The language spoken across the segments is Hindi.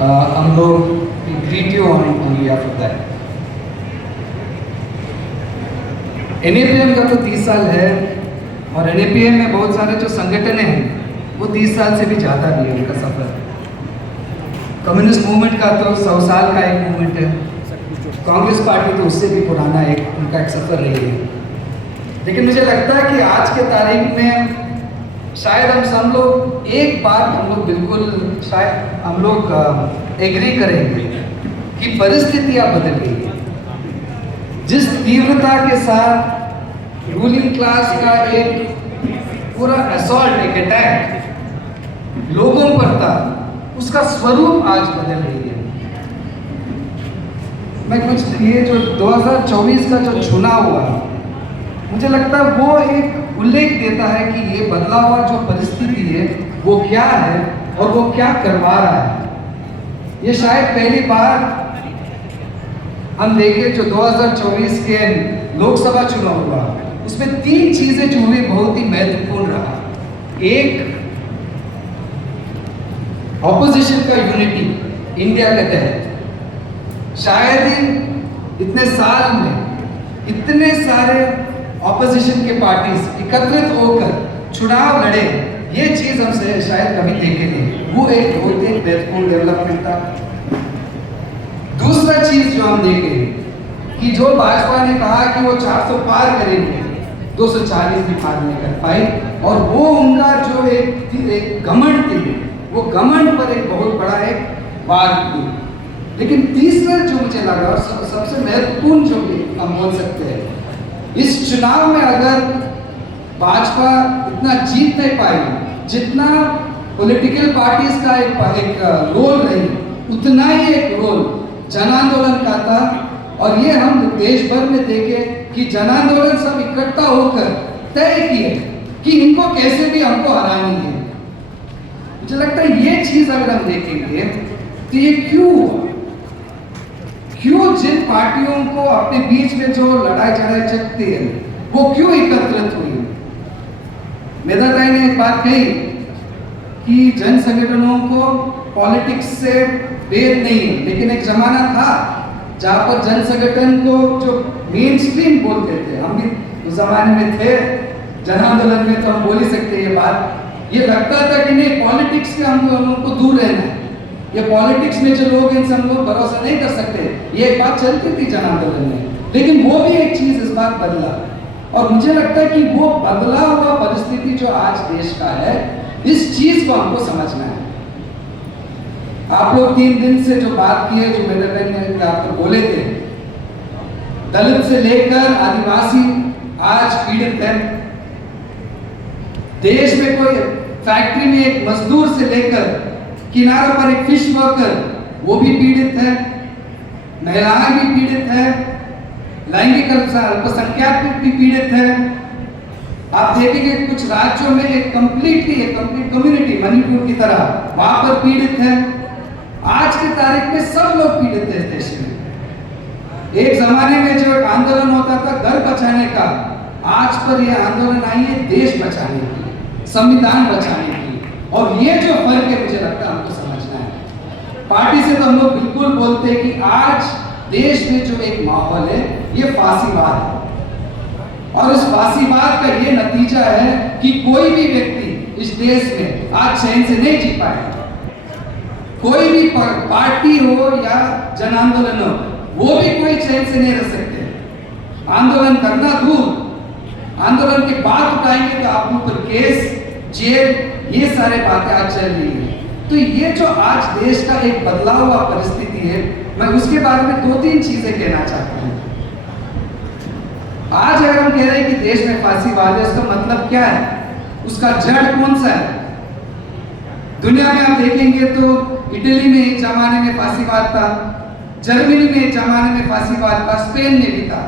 हम लोग greet you on behalf of that. NAPM का तो 30 साल है और NAPM में बहुत सारे जो संगठन हैं वो 30 साल से भी ज़्यादा भी है उनका सफ़र। कम्युनिस्ट मूवमेंट का तो 100 साल का एक मूवमेंट है, कांग्रेस पार्टी तो उससे भी पुराना उनका एक सफ़र रही है। लेकिन मुझे लगता है कि आज के तारीख में शायद हम सब लोग एक बात हम लोग बिल्कुल शायद हम लोग एग्री करेंगे कि परिस्थितियां बदल गई हैं। जिस तीव्रता के साथ रूलिंग क्लास का एक पूरा असॉल्ट, एक अटैक लोगों पर था, उसका स्वरूप आज बदल रही है। मैं कुछ ये जो 2024 का जो चुनाव हुआ, मुझे लगता है वो एक उल्लेख देता है कि ये बदला हुआ जो परिस्थिति है वो क्या है और वो क्या करवा रहा है। ये शायद पहली बार हम देखें जो 2024 के लोकसभा चुनाव हुआ, उसमें 3 चीजें जो हुई बहुत ही महत्वपूर्ण रहा। एक, ऑपोजिशन का यूनिटी इंडिया के तहत। शायद ही इतने साल में इतने सारे ऑपोजिशन के पार्टीज एकत्रित होकर चुनाव लड़े, ये चीज हमसे शायद कभी देखे नहीं। वो एक बहुत ही महत्वपूर्ण डेवलपमेंट था। दूसरा चीज जो हम देखे कि जो भाजपा ने कहा कि वो 400 पार करेंगे, 240 भी पार नहीं कर पाई, और वो उनका जो एक घमंड थी, वो घमंड पर एक बहुत बड़ा एक बात थी। लेकिन तीसरा जो मुझे लगा सबसे महत्वपूर्ण जो भी हम बोल सकते हैं, इस चुनाव में अगर भाजपा इतना जीत नहीं पाई जितना पॉलिटिकल पार्टीज का एक रोल रही, उतना ही एक रोल जन आंदोलन का था। और ये हम देश भर में देखे कि जन आंदोलन सब इकट्ठा होकर तय किए कि इनको कैसे भी हमको हरानी है। मुझे लगता है ये चीज अगर हम देखेंगे तो ये क्यों जिन पार्टियों को अपने बीच में जो लड़ाई झगड़ाई चलती है वो क्यों एकत्रित हुई। मेधाताई ने एक बात कही कि जन संगठनों को पॉलिटिक्स से भेद नहीं है, लेकिन एक जमाना था जहां पर जन संगठन को जो मेन स्ट्रीम बोलते थे, हम भी उस जमाने में थे जन आंदोलन में, तो हम बोल ही सकते ये बात। ये लगता था कि नहीं, पॉलिटिक्स से हम लोगों को दूर रहना है, ये पॉलिटिक्स में जो लोग इनसे हम लोग भरोसा नहीं कर सकते, ये एक बात चलती थी जन आंदोलन में। लेकिन वो भी एक चीज इस बात बदला, और मुझे लगता है कि वो बदला हुआ परिस्थिति जो आज देश का है, इस चीज को हमको समझना है। आप लोग 3 दिन से जो बात की है, जो मेरे ने आपको बोले थे, दलित से लेकर आदिवासी आज पीड़ित है। देश में कोई फैक्ट्री में एक मजदूर से लेकर किनारों पर एक फिश वर्कर, वो भी पीड़ित है, महिलाएं भी पीड़ित है, लैंगिक अल्पसंख्यक भी पीड़ित है। आप देखेंगे कुछ राज्यों में एक कंप्लीट कम्युनिटी मणिपुर की तरह वहां पर पीड़ित है। आज की तारीख में सब लोग पीड़ित है देश में। एक जमाने में जो एक आंदोलन होता था घर बचाने का, आज पर यह आंदोलन आई है देश बचाने की, संविधान बचाने की। और ये जो फर्क है मुझे लगता है हमको समझना है। पार्टी से तो हम लोग बिल्कुल बोलते हैं कि आज देश में जो एक माहौल है ये फांसीवाद है, और इस फांसीवाद का ये नतीजा है कि कोई भी व्यक्ति इस देश में आज चैन से नहीं जी पाएगा। कोई भी पार्टी हो या जन आंदोलन हो, वो भी कोई चैन से नहीं रह सकते। आंदोलन करना दूर, आंदोलन के बाद उठाएंगे तो आप ऊपर केस, जेल, ये सारे बातें आज चल रही है। तो ये जो आज देश का एक बदलाव हुआ परिस्थिति है, मैं उसके बारे में 2-3 चीजें कहना चाहता हूँ। आज अगर हम कह रहे हैं कि देश में फांसीवाद है, उसका मतलब क्या है, उसका जड़ कौन सा है। दुनिया में आप देखेंगे तो इटली में एक जमाने में फांसीवाद था, जर्मनी में एक जमाने में फांसीवाद था, स्पेन में भी था,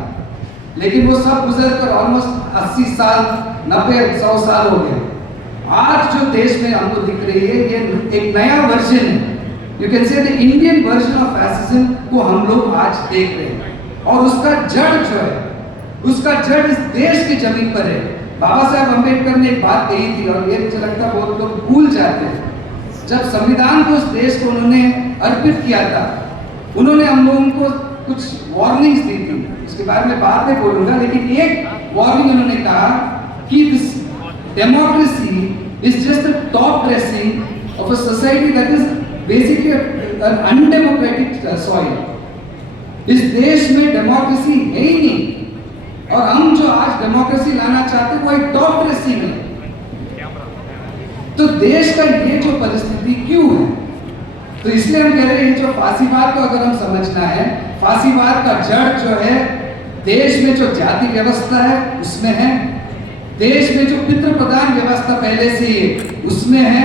लेकिन वो सब गुजर कर ऑलमोस्ट 80 साल, 90-100 साल हो गए। आज जो देश में हमको दिख रही है, ये एक नया वर्जन है, you can say the Indian version of fascism को हम लोग आज देख रहे हैं। और उसका जड़ जो है, उसका जड़ इस देश की जमीन पर है। बाबा साहब अम्बेडकर ने एक बात कही थी, और ये मुझे लगता है बहुत लोग भूल जाते हैं। जब संविधान को उस देश को उन्होंने अर्पित किया था, उन्होंने हम लोगों को कुछ वार्निंग्स दी थी, इसके बारे में बाद में बोलूंगा, लेकिन एक वार्निंग उन्होंने कहा कि this democracy is just the top dressing of a society that is basically an undemocratic soil. इस देश में डेमोक्रेसी है ही नहीं, और हम जो आज डेमोक्रेसी लाना चाहते हैं वो एक टॉप ड्रेसिंग है। तो देश का ये जो परिस्थिति क्यों है, तो इसलिए हम कह रहे हैं जो फांसीवाद को अगर हम समझना है, फांसीवाद का जड़ जो है देश में जो जाति व्यवस्था है उसमें है, देश में जो पितृ प्रधान व्यवस्था पहले से ही उसमें है,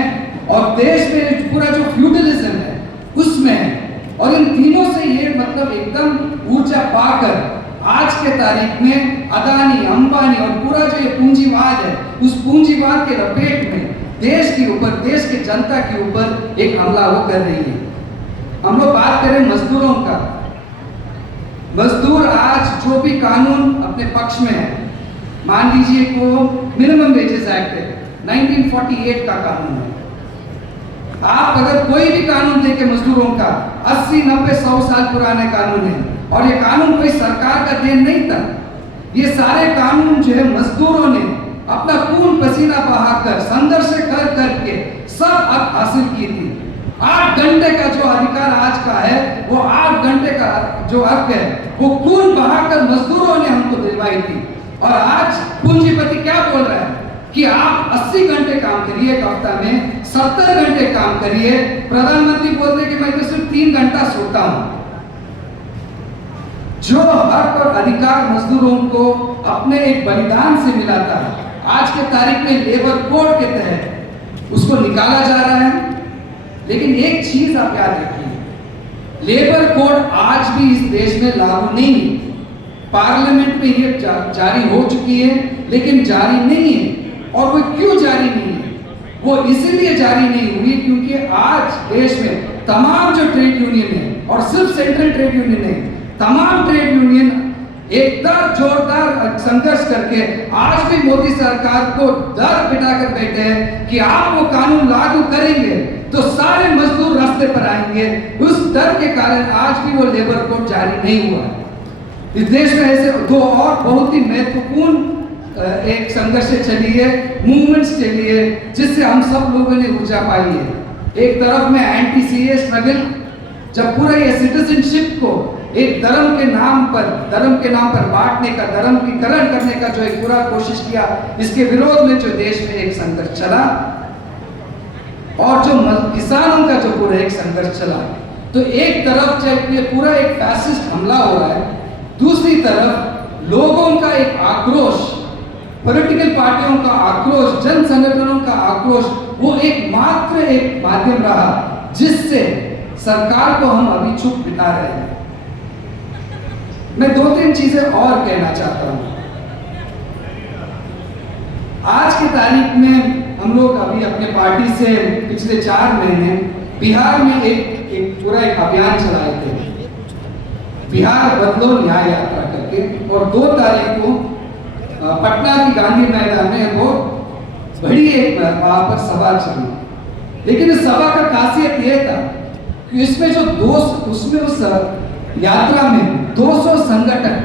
और देश में पूरा जो फ्यूडलिज्म है उसमें है। और इन तीनों से ये मतलब एकदम ऊर्जा पाकर आज के तारीख में अदानी, अंबानी और पूरा जो ये पूंजीवाद है, उस पूंजीवाद के लपेट में देश के ऊपर, देश की जनता के ऊपर एक हमला वो कर रही है। हम लोग बात करें मजदूरों का, मजदूर आज जो भी कानून अपने पक्ष में है, मान लीजिए को मिनिमम वेजेस एक्ट है, 1948 का कानून है। आप अगर कोई भी कानून देखे मजदूरों का, 80, 90, 100 साल पुराने कानून है, और ये कानून कोई सरकार का देन नहीं था। ये सारे कानून जो है मजदूरों ने अपना खून पसीना बहाकर संघर्ष कर करके सब हक हासिल की थी। 8 घंटे का जो अधिकार आज का है, वो 8 घंटे का जो हक है वो खून बहाकर मजदूरों ने हमको दिलवाई थी। और आज पूंजीपति क्या बोल रहा है कि आप 80 घंटे काम करिए एक हफ्ता में, 70 घंटे काम करिए। प्रधानमंत्री बोलते हैं कि मैं तो सिर्फ 3 घंटा सोता हूं। जो हक और अधिकार मजदूरों को अपने एक बलिदान से मिला था, आज के तारीख में लेबर कोड के तहत उसको निकाला जा रहा है। लेकिन एक चीज आप याद रखिए, लेबर कोड आज भी इस देश में लागू नहीं है। पार्लियामेंट में ये जारी हो चुकी है, लेकिन जारी नहीं है। और वो क्यों जारी नहीं है? वो इसलिए जारी नहीं हुई क्योंकि आज देश में तमाम जो ट्रेड यूनियन है, और सिर्फ सेंट्रल ट्रेड यूनियन है, तमाम ट्रेड यूनियन एकदम जोरदार संघर्ष करके आज भी मोदी सरकार को डर बिठाकर बैठे हैं कि आप वो कानून लागू करेंगे तो सारे मजदूर रास्ते पर आएंगे। उस डर के कारण आज भी वो लेबर कोड जारी नहीं हुआ। इस देश में ऐसे दो और बहुत ही महत्वपूर्ण एक संघर्ष चली है, मूवमेंट्स चली है, जिससे हम सब लोगों ने ऊर्जा पाई है। एक तरफ में एंटी सीए स्ट्रगल, जब पूरा ये सिटीजनशिप को एक धर्म के नाम पर बांटने का, धर्मीकरण करने का जो एक पूरा कोशिश किया, इसके विरोध में जो देश में एक संघर्ष चला, और जो किसानों का जो पूरा एक संघर्ष चला। तो एक तरफ जब ये पूरा एक फैसिस्ट हमला हो रहा है, दूसरी तरफ लोगों का एक आक्रोश, पॉलिटिकल पार्टियों का आक्रोश, जन संगठनों का आक्रोश, वो एक माध्यम रहा जिससे सरकार को हम अभी चुप बिता रहे हैं। मैं 2-3 चीजें और कहना चाहता हूं। आज की तारीख में हम लोग अभी अपने पार्टी से पिछले 4 महीने बिहार में एक पूरा एक अभियान चलाए थे, बिहार बदलो न्याय यात्रा करके, और 2 तारीख को पटना की गांधी मैदान में वो बड़ी एक वहां पर सभा चली। लेकिन इस सभा का खासियत यह था कि इसमें जो उसमें उस यात्रा में 200 संगठन,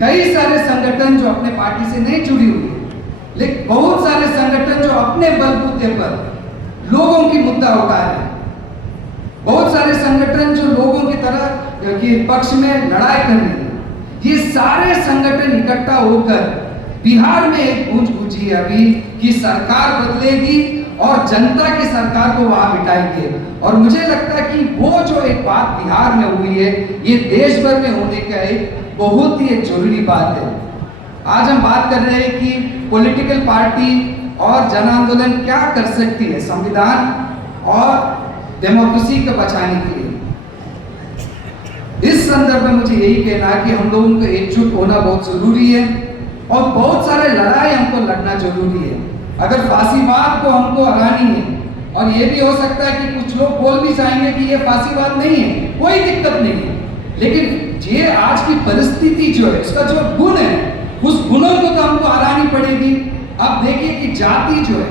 कई सारे संगठन जो अपने पार्टी से नहीं जुड़ी हुई, लेकिन बहुत सारे संगठन जो अपने बलबूते पर लोगों की मुद्दा उठा रहे हैं, बहुत सारे संगठन जो लोगों की तरह के पक्ष में लड़ाई कर रहे हैं, ये सारे संगठन इकट्ठा होकर बिहार में एक गूंज गूंजी अभी कि सरकार बदलेगी और जनता की सरकार को वहां बिठाएंगे। और मुझे लगता है कि वो जो एक बात बिहार में हुई है, ये देश भर में होने का एक बहुत ही एक जरूरी बात है। आज हम बात कर रहे हैं कि पॉलिटिकल पार्टी और जन आंदोलन क्या कर सकती है संविधान और डेमोक्रेसी को बचाने के लिए। इस संदर्भ में मुझे यही कहना है कि हम लोगों को एकजुट होना बहुत जरूरी है, और बहुत सारे लड़ाई हमको लड़ना जरूरी है। अगर फांसीवाद को हमको हरानी है, और ये भी हो सकता है कि कुछ लोग बोल भी जाएंगे कि ये फांसीवाद नहीं है, कोई दिक्कत नहीं है, लेकिन ये आज की परिस्थिति जो है, उसका जो गुण है, उस गुणों को तो हमको हरानी पड़ेगी। अब देखिए कि जाति जो है,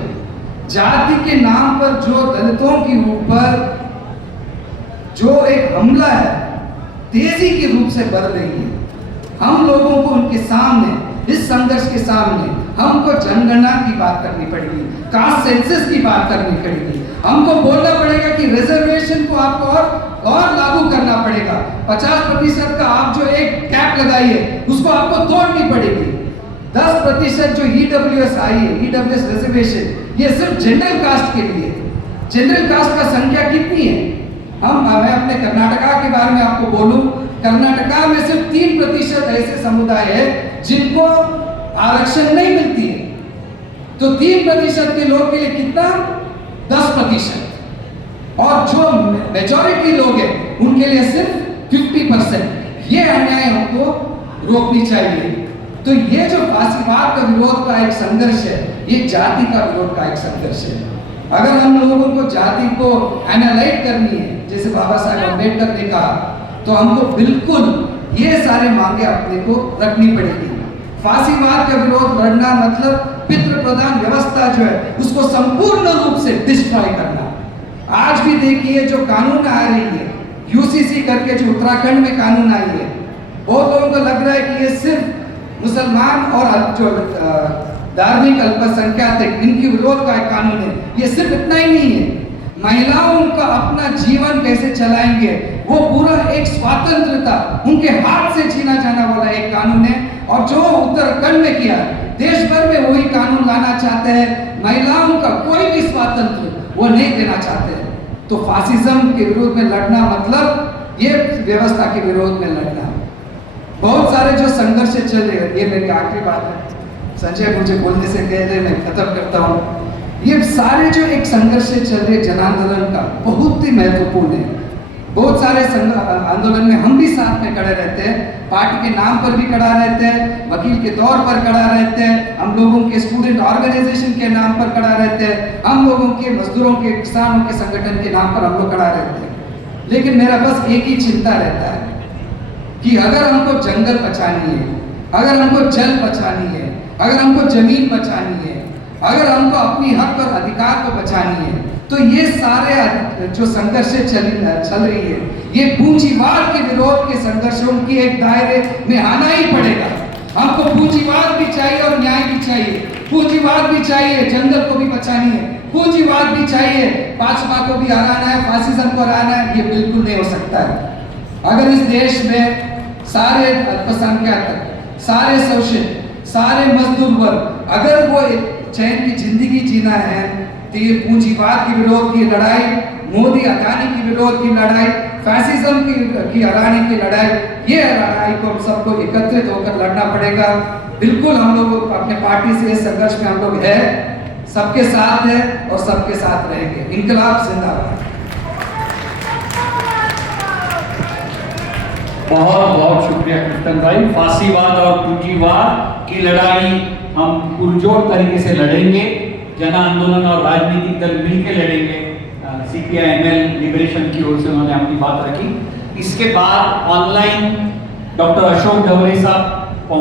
जाति के नाम पर जो दलितों के ऊपर जो एक हमला है तेजी के रूप से बढ़ रही है, हम लोगों को उनके सामने, इस संघर्ष के सामने हमको जनगणना की बात करनी पड़ेगी, कास्ट सेंसस की बात करनी पड़ेगी, हमको बोलना पड़ेगा कि रिजर्वेशन को आपको और लागू करना पड़ेगा। 50% का आप जो एक कैप लगाई है उसको आपको तोड़नी पड़ेगी। 10% जो ईडब्ल्यूएस आई है, ईडब्ल्यूएस रिजर्वेशन, ये सिर्फ जनरल कास्ट के लिए। जनरल कास्ट का संख्या कितनी है? मैं अपने कर्नाटका के बारे में आपको बोलूं, कर्नाटका में सिर्फ 3% ऐसे समुदाय है जिनको आरक्षण नहीं मिलती है। तो 3% के लोग के लिए कितना? 10%। और जो मेजॉरिटी लोग हैं उनके लिए सिर्फ 50%। ये अन्याय हमको रोकनी चाहिए। तो ये जो फासीवाद का विरोध का एक संघर्ष है, ये जाति का विरोध का एक संघर्ष है। अगर हम लोगों को जाति को एनालाइज करनी है, जैसे बाबा साहेब अम्बेडकर ने कहा, तो हमको बिल्कुल ये सारे मांगे अपने को रखनी पड़ेगी। फासीवाद का विरोध लड़ना मतलब पितृ प्रधान व्यवस्था जो है उसको संपूर्ण रूप से डिस्ट्रॉय करना। आज भी देखिए जो कानून आ रही है, यूसीसी करके जो उत्तराखंड में कानून आई है, बहुत लोगों को लग रहा है कि ये सिर्फ मुसलमान और जो धार्मिक अल्पसंख्यक इनकी विरोध का एक कानून है। ये सिर्फ इतना ही नहीं है, महिलाओं का अपना जीवन कैसे चलाएंगे वो पूरा एक स्वतंत्रता उनके हाथ से छीना जाना वाला एक कानून है। और जो उत्तराखंड में किया, देश भर में वही कानून लाना चाहते हैं। महिलाओं का कोई भी स्वातंत्र वो नहीं देना चाहते हैं। तो फासिज्म के विरोध में लड़ना मतलब ये व्यवस्था के विरोध में लड़ना। बहुत सारे जो संघर्ष चल रहे हैं, ये मेरी आखिरी बात है, संजय मुझे बोलने से कह रहे, मैं खत्म करता हूँ। ये सारे जो एक संघर्ष चल रहे जन आंदोलन का बहुत ही महत्वपूर्ण है। बहुत सारे आंदोलन में हम भी साथ में खड़े रहते हैं, पार्टी के नाम पर भी खड़ा रहते हैं, वकील के तौर पर खड़ा रहते हैं, हम लोगों के स्टूडेंट ऑर्गेनाइजेशन के नाम पर खड़ा रहते हैं, हम लोगों के मजदूरों के, किसानों के संगठन के नाम पर हम लोग खड़ा रहते हैं। लेकिन मेरा बस एक ही चिंता रहता है कि अगर हमको जंगल बचानी है, अगर हमको जल बचानी है, अगर हमको जमीन बचानी है, अगर हमको अपनी हक और अधिकार को बचानी है, तो ये सारे जो संघर्ष चल रही है, ये पूंजीवाद के विरोध के संघर्षों की एक दायरे में आना ही पड़ेगा। हमको पूंजीवाद भी चाहिए और न्याय भी चाहिए। पूंजीवाद भी चाहिए, जंगल को भी बचानी है, पूंजीवाद भी चाहिए, भाजपा को भी हराना है, फासिज्म को हराना है। ये बिल्कुल नहीं हो सकता है। अगर इस देश में सारे अल्पसंख्यक, सारे शोषित, सारे मजदूर वर्ग अगर वो चैन की जिंदगी जीना है, तो ये पूंजीवाद के विरोध की लड़ाई, मोदी अदानी की विरोध की लड़ाई, फैसिज्म की हराने की लड़ाई, ये लड़ाई को हम सबको एकत्रित होकर लड़ना पड़ेगा। बिल्कुल हम लोग अपने पार्टी से इस संघर्ष में हम लोग है, सबके साथ है और सबके साथ रहेंगे। इनकलाब जिंदाबाद। बहुत बहुत शुक्रिया कीर्तन भाई। फासीवाद और पूंजीवाद की लड़ाई हम पुरजोर तरीके से लड़ेंगे, जन आंदोलन और राजनीतिक दल मिलकर लड़ेंगे। CPI-ML लिबरेशन की ओर से उन्होंने अपनी बात रखी। इसके बाद ऑनलाइन डॉक्टर अशोक ढवरे साहब